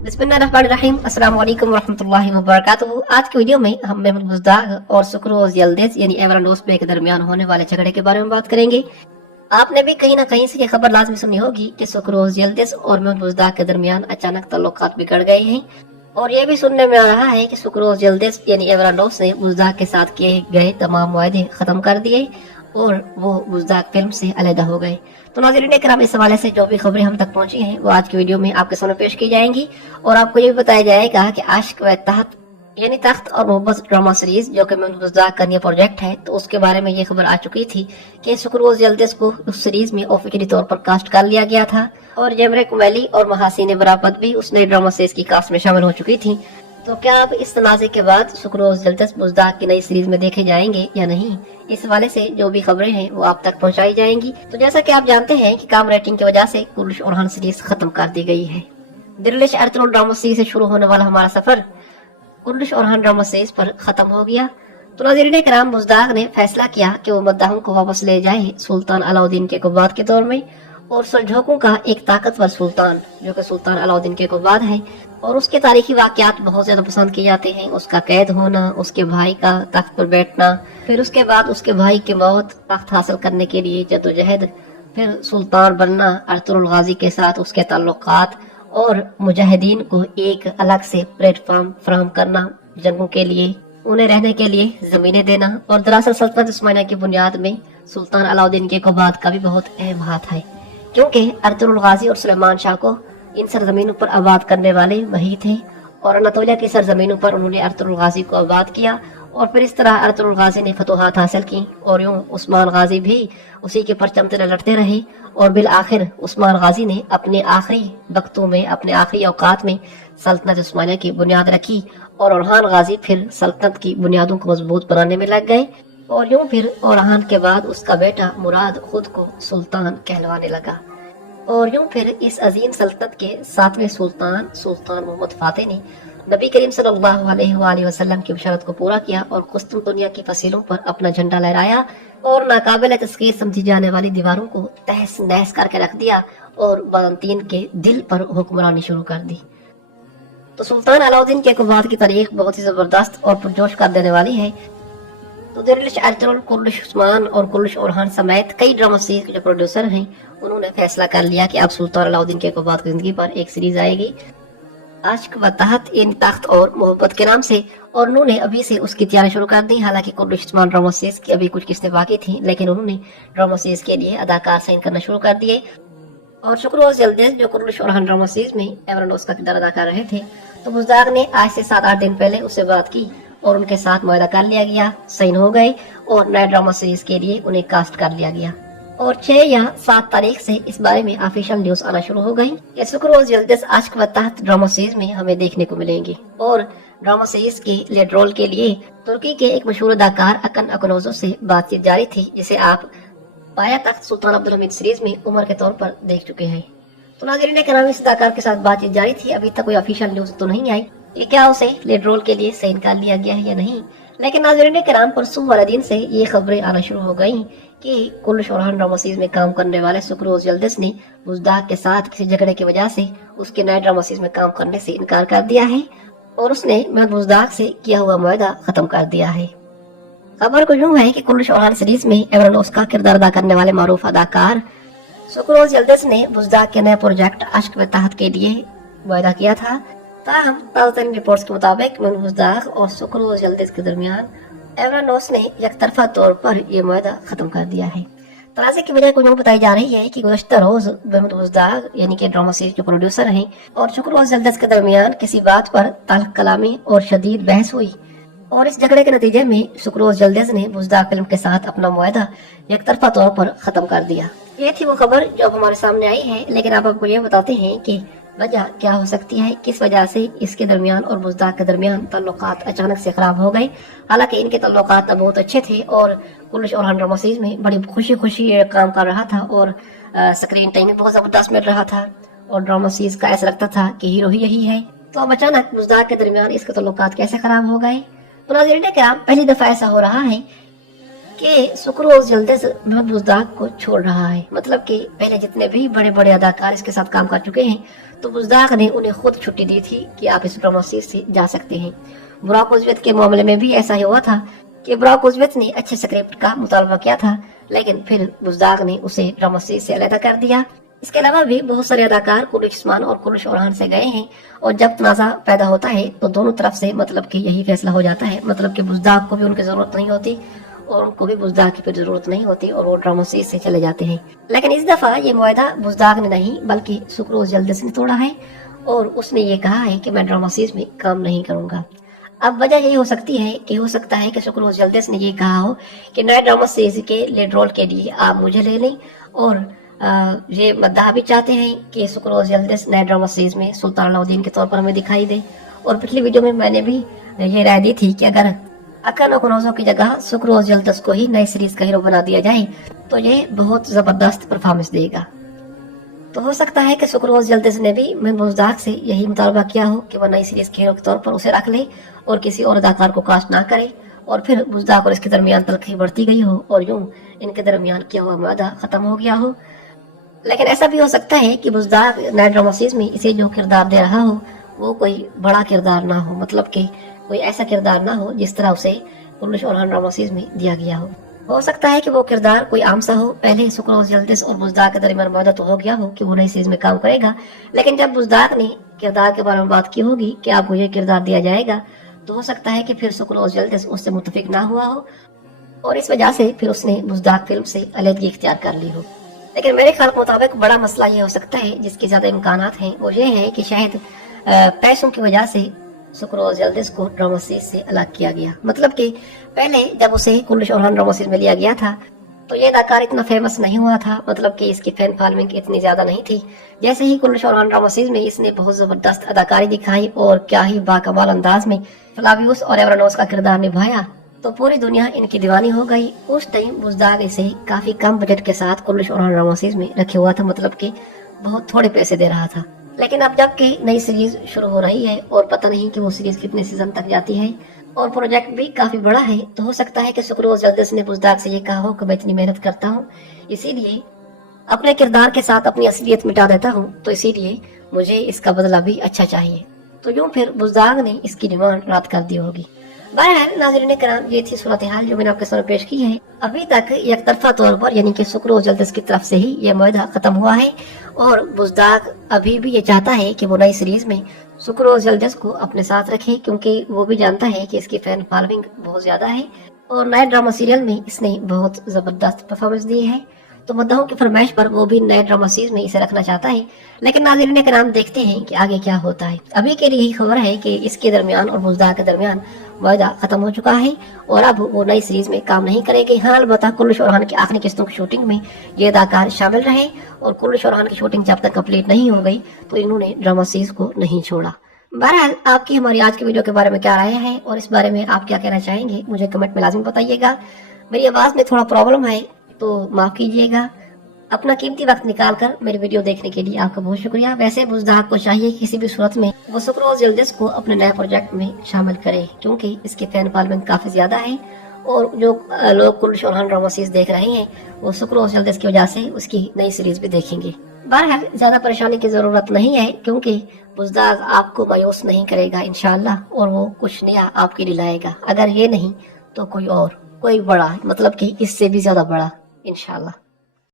बिस्मिल्लाहिर्रहमानिर्रहीम। अस्सलाम वालेकुम रहमतुल्लाहि व बरकातुहू। आज की वीडियो में हम महमूद बुज़दाग और सुक्रोज़ यल्दिज़ यानी एवरन ओस्प्रे के दरमियान होने वाले झगड़े के बारे में बात करेंगे। आपने भी कहीं ना कहीं से ये खबर लाजमी सुनी होगी कि सुक्रोज़ यल्दिज़ और महमूद बुज़दाग के दरमियान अचानक ताल्लुकात बिगड़ गए हैं, और ये भी सुनने में आ रहा है कि सुक्रोज़ यल्दिज़ यानी एवरन ओस ने बुज़दाग के साथ किए गए तमाम वायदे खत्म कर दिए और वो बुज़दाग फिल्म से अलहदा हो गए। तो नाज़रीन इकराम, इस हवाले से जो भी खबरें हम तक पहुंची हैं वो आज की वीडियो में आपके सामने पेश की जाएंगी, और आपको ये भी बताया जाएगा कि आशिक व तहत यानी तख्त और मोहब्बत ड्रामा सीरीज जो कि बुज़दाग का नया प्रोजेक्ट है, तो उसके बारे में ये खबर आ चुकी थी कि सुक्रोज़ यल्दिज़ को उस सीरीज में ऑफिशियली तौर पर कास्ट कर लिया गया था, और जेमरे कुमैली और महासीन बरापत भी उस नए ड्रामा सीरीज की कास्ट में शामिल हो चुकी थी। तो क्या अब इस तनाज़े के बाद सुक्रोज़ यल्दिज़ बुज़दाग की नई सीरीज में देखे जाएंगे या नहीं, इस हवाले से जो भी खबरें हैं वो आप तक पहुंचाई जाएंगी। तो जैसा कि आप जानते हैं कि कम रेटिंग की वजह से कुर्लिश ओरहान सीरीज खत्म कर दी गई है। दिल्लिश अर्तुगरुल ड्रामा सीरीज से शुरू होने वाला हमारा सफर कुर्लिश ओरहान ड्रामा सीरीज पर खत्म हो गया। तो नाज़रीन इकराम, बुज़दाग ने फैसला किया कि वो मद्दाहों को वापस ले जाए सुल्तान अलाउद्दीन के कुबाद के दौर में, और सुलझोकों का एक ताकतवर सुल्तान जो कि सुल्तान अलाउद्दीन के कुबाद है, और उसके तारीखी वाकयात बहुत ज्यादा पसंद किए जाते हैं। उसका कैद होना, उसके भाई का तख्त पर बैठना, फिर उसके बाद उसके भाई की मौत, तख्त हासिल करने के लिए जद्दोजहद, फिर सुल्तान बनना, अर्तुगरुल गाजी के साथ उसके ताल्लुकात, और मुजाहिदीन को एक अलग से प्लेटफॉर्म फराहम करना जंगों के लिए, उन्हें रहने के लिए जमीनें देना। और दरअसल सल्तनत उस्मानिया की बुनियाद में सुल्तान अलाउद्दीन के कुबाद का भी बहुत अहम हाथ है, क्योंकि अर्तुगरुल गाजी और सुलेमान शाह को इन सरजमीनों पर आबाद करने वाले वही थे, और अनातोलिया की सरजमीनों पर उन्होंने अर्तुगरुल गाजी को आबाद किया, और फिर इस तरह अर्तुगरुल गाजी ने फतुहात हासिल की, और यूं उस्मान गाजी भी उसी के परचम तले लड़ते रहे, और बिल आखिर उस्मान गाजी ने अपने आखिरी वक्तों में, अपने आखिरी औकात में सल्तनत उस्मानिया की बुनियाद रखी, और ओरहान गाजी फिर सल्तनत की बुनियादों को मजबूत बनाने में लग गए, और यूं फिर ओरहान के बाद उसका बेटा मुराद खुद को सुल्तान कहलवाने लगा, और यूं फिर इस अजीम सल्तनत के 7वें सुल्तान सुल्तान मोहम्मद फातेह ने नबी करीम सल्लल्लाहु अलैहि वसल्लम की बशारत को पूरा किया, और कुस्तुनतुनिया की फसीलों पर अपना झंडा लहराया, और नाकाबिल तस्कीर समझी जाने वाली दीवारों को तहस नहस करके रख दिया, और बाज़ंतीन के दिल पर हुक्मरानी शुरू कर दी। तो सुल्तान अलाउद्दीन के कुबाद की तारीख बहुत ही जबरदस्त और पुरजोश कर देने वाली है। तो दिल्लिश अर्तुगरुल, कुर्लिश उस्मान और कुर्लिश ओरहान समेत कई ड्रामा सीरीज के जो प्रोड्यूसर हैं, उन्होंने फैसला कर लिया कि अब सुल्तान अलाउद्दीन के कुबाद की जिंदगी पर एक सीरीज आएगी आशिक व तहत इन तख्त और मोहब्बत के नाम से, और उन्होंने अभी से उसकी तैयारी शुरू कर दी। हालांकि कुर्लिश उस्मान ड्रामा सीरीज की अभी कुछ किस्तें बाकी थी, लेकिन उन्होंने ड्रामा सीरीज के लिए अदाकार साइन करना शुरू कर दिए, और सुक्रोज़ यल्दिज़ जो कुर्लिश ओरहान ड्रामा सीरीज में एवरन ओस का किरदार अदा कर रहे थे, तो बुज़दाग ने आज से 7-8 दिन पहले उससे बात की, और उनके साथ मुआहदा कर लिया गया, साइन हो गए, और नए ड्रामा सीरीज के लिए उन्हें कास्ट कर लिया गया, और 6 या 7 तारीख से इस बारे में ऑफिशियल न्यूज आना शुरू हो गई कि सुक्रोज़ यल्दिज़ आशिक व तहत ड्रामा सीरीज में हमें देखने को मिलेंगे। और ड्रामा सीरीज के लीड रोल के लिए तुर्की के एक मशहूर अदाकार अकन अकनोजो से बातचीत जारी थी, जिसे आप पाया तख्त सुल्तान अब्दुल हमीद सीरीज में उमर के तौर पर देख चुके हैं। तो नाज़रीन के नाम इस अदाकार के साथ बातचीत जारी थी। अभी तक कोई ऑफिशियल न्यूज तो नहीं आई कि क्या उसे लीड रोल के लिए साइन कर लिया गया है या नहीं, लेकिन नाज़रीन के नाम परसों वाले दिन से ये खबरें आना शुरू हो गई कि कुर्लिश ओरहान ड्रामा सीरीज में काम करने वाले सुक्रोज़ यल्दिज़ ने बुज़दाग के साथ किसी झगड़े की वजह से उसके नए ड्रामा सीरीज में काम करने से इनकार कर दिया है, और उसने बुज़दाग से किया हुआ मुआहदा खत्म कर दिया है। खबर को यूं है कि कुर्लिश ओरहान सीरीज में एवरन ओस का किरदार अदा करने वाले मारूफ अदाकार सुक्रोज़ यल्दिज़ ने बुज़दाग के नए प्रोजेक्ट आशिक व तहत के लिए मुआहदा किया था। ताहम ताज़ा रिपोर्ट्स के मुताबिक बुज़दाग और सुक्रोज़ यल्दिज़ के दरमियान एवरन ओस ने एकतरफा तौर पर यह मुआहदा खत्म कर दिया है। तनाज़े की वजह को यूं बताई जा रही है कि गुज़श्ता रोज बुज़दाग यानी कि ड्रामा सीरीज के प्रोड्यूसर हैं और सुक्रोज़ यल्दिज़ के दरमियान किसी बात पर तल्ख कलामी और शदीद बहस हुई, और इस झगड़े के नतीजे में सुक्रोज़ यल्दिज़ ने बुज़दाग फिल्म के साथ अपना मुआहदा एकतरफा तौर पर खत्म कर दिया। ये थी वो खबर जो अब हमारे सामने आई है, लेकिन आप आपको ये बताते हैं कि वजह क्या हो सकती है, किस वजह से इसके दरमियान और बुज़दाग के दरमियान ताल्लुकात अचानक से खराब हो गए। हालांकि इनके ताल्लुकात बहुत अच्छे थे, और कुर्लिश ओरहान ड्रामा सीरीज में बड़ी खुशी खुशी काम कर रहा था, और स्क्रीन टाइम बहुत जबरदस्त मिल रहा था, और ड्रामा सीरीज का ऐसा लगता था कि हीरो ही यही है। तो अब अचानक बुज़दाग के दरमियान इसके ताल्लुकात कैसे खराब हो गए। तो नाज़रीन किराम, पहली दफा ऐसा हो रहा है कि सुक्रोज जल्दी से महमूद बुज़दाग को छोड़ रहा है। मतलब कि पहले जितने भी बड़े बड़े अदाकार इसके साथ काम कर चुके हैं, तो बुज़दाग ने उन्हें खुद छुट्टी दी थी कि आप इस ड्रामा सीरीज से जा सकते हैं। बुराक उज़्वित के मामले में भी ऐसा ही हुआ था कि बुराक उज़्वित ने अच्छे स्क्रिप्ट का मुतालबा किया था, लेकिन फिर बुज़दाग ने उसे ड्रामा सीरीज से अलग कर दिया। इसके अलावा भी बहुत सारे अदाकार कुरेश उस्मान और कुरेश ओरहान से गए हैं, और जब तनाज़ा पैदा होता है तो दोनों तरफ से मतलब कि यही फैसला हो जाता है, मतलब कि बुज़दाग को भी उनकी जरूरत नहीं होती और उनको भी बुज़दाग की फिर जरूरत नहीं होती, और वो ड्रामा सीरीज से चले जाते हैं। लेकिन इस दफा ये मुआहदा बुज़दाग ने नहीं बल्कि सुक्रोज जल्दिस ने तोड़ा है, और उसने ये कहा है कि मैं ड्रामा सीरीज में काम नहीं करूंगा। अब वजह यही हो सकती है कि हो सकता है कि सुक्रोज जल्दिस ने ये कहा हो कि नए ड्रामा सीरीज के लीड रोल के लिए आप मुझे ले लें, और ये मद्दाह भी चाहते हैं कि सुक्रोज जल्दिस नए ड्रामा सीरीज में सुल्तान अलाउद्दीन के तौर पर हमें दिखाई दे। और पिछली वीडियो में मैंने भी ये राय दी थी कि अगर अकान ओकुनोज़ो की जगह सुक्रोज जल्दिस को ही नई सीरीज का हीरो बना दिया जाए तो ये बहुत जबरदस्त परफॉर्मेंस देगा। तो हो सकता है कि सुक्रोज जल्दिस ने भी महमूद बुज़दाग से यही मुतालबा किया हो कि वह नई सीरीज के हीरो के तौर पर उसे रख ले और किसी और अदाकार को कास्ट ना करे, और फिर बुज़दाग और इसके दरमियान तलखी बढ़ती गई हो और यूं इनके दरमियान किया हुआ वादा खत्म हो गया हो। लेकिन ऐसा भी हो सकता है कि बुज़दाग नए ड्रामा सीरीज में इसे जो किरदार दे रहा हो वो कोई बड़ा किरदार ना हो, मतलब कि कोई ऐसा किरदार ना हो जिस तरह उसे कुरेश ओरहान ड्रामा सीरीज में दिया गया हो सकता है कि वो किरदार कोई आम सा हो। पहले सुक्रोज जल्दिस और बुज़दाग के दरमियान वादा तो हो गया हो कि वो नई सीरीज में काम करेगा, लेकिन जब बुज़दाग ने किरदार के बारे में बात की होगी कि आपको ये किरदार दिया जाएगा, तो हो सकता है कि फिर सुक्रोज जल्दिस उससे मुत्तफिक ना हुआ हो और इस वजह से फिर उसने बुज़दाग फिल्म से अलहदगी इख्तियार कर ली हो। लेकिन मेरे ख्याल के मुताबिक बड़ा मसला ये हो सकता है, जिसके ज्यादा इम्कानात हैं, वो ये है कि शायद पैसों की वजह से सुक्रोज जल्दिस को ड्रामा सीरीज से अलग किया गया। मतलब कि पहले जब उसे कुरेश ओरहान ड्रामा सीरीज में लिया गया था तो ये अदाकार इतना फेमस नहीं हुआ था, मतलब कि इसकी फैन फॉलोइंग इतनी ज्यादा नहीं थी। जैसे ही कुरेश ओरहान ड्रामा सीरीज में इसने बहुत जबरदस्त अदाकारी दिखाई और क्या ही बाकमाल अंदाज में फ्लावियस और एवरानोस का किरदार निभाया, तो पूरी दुनिया इनकी दीवानी हो गई। उस टाइम बुज़दाग इसे काफी कम बजट के साथ कुरेश ओरहान ड्रामा सीरीज में रखे हुआ था, मतलब कि बहुत थोड़े पैसे दे रहा था। लेकिन अब जबकि नई सीरीज शुरू हो रही है और पता नहीं कि वो सीरीज कितने सीजन तक जाती है और प्रोजेक्ट भी काफी बड़ा है, तो हो सकता है कि सुक्रोज जल्दिस ने बुज़दाग से ये कहा हो कि मैं इतनी मेहनत करता हूँ, इसीलिए अपने किरदार के साथ अपनी असलियत मिटा देता हूँ, तो इसीलिए मुझे इसका बदला भी अच्छा चाहिए। तो यूं फिर बुज़दाग ने इसकी डिमांड रद्द कर दी होगी। बहरहाल नाज़रीन कराम, ये थी सूरत हाल जो मैंने आपके सामने पेश की है। अभी तक एक तरफा तौर पर यानी कि सुक्रोज जल्दिस की तरफ से ही ये मुआहदा खत्म हुआ है, और बुज़दाग अभी भी ये चाहता है कि वो नई सीरीज में सुक्रोज जल्दिस को अपने साथ रखे, क्योंकि वो भी जानता है कि इसकी फैन फॉलोइंग बहुत ज्यादा है और नए ड्रामा सीरियल में इसने बहुत जबरदस्त परफॉर्मेंस दी है। तो मुद्दाओं की फरमाइश पर वो भी नए ड्रामा सीरीज में इसे रखना चाहता है। लेकिन नाज़रीन कराम, देखते हैं कि आगे क्या होता है। अभी के लिए यही खबर है कि इसके दरमियान और बुज़दाग के दरमियान वायदा खत्म हो चुका है और अब वो नई सीरीज में काम नहीं करेंगे। हाँ, अलबत्ता कुरेश ओरहान की आखिरी किस्तों की शूटिंग में ये अदाकार शामिल रहे और कुरेश ओरहान की शूटिंग जब तक कंप्लीट नहीं हो गई तो इन्होंने ड्रामा सीरीज को नहीं छोड़ा। बहरहाल, आपकी हमारी आज की वीडियो के बारे में क्या राय है और इस बारे में आप क्या कहना चाहेंगे, मुझे कमेंट में लाजमी बताइएगा। मेरी आवाज में थोड़ा प्रॉब्लम है तो माफ कीजिएगा। अपना कीमती वक्त निकाल कर मेरी वीडियो देखने के लिए आपका बहुत शुक्रिया। वैसे बुज़दाग को चाहिए किसी भी सूरत में वो सुक्रोज जल्दिस को अपने नए प्रोजेक्ट में शामिल करे, क्योंकि इसके फैन फॉलोइंग काफी ज्यादा है और जो लोग कुरेश ओरहान ड्रामा सीरीज देख रहे हैं वो सुक्रोज जल्दिस की वजह से उसकी नई सीरीज भी देखेंगे। बहरहाल, ज्यादा परेशानी की जरूरत नहीं है, क्योंकि बुज़दाग आपको मायूस नहीं करेगा इंशाअल्लाह, और वो कुछ नया आपके लिए लाएगा। अगर ये नहीं तो कोई और, कोई बड़ा, मतलब कि इससे भी ज्यादा बड़ा इंशाअल्लाह।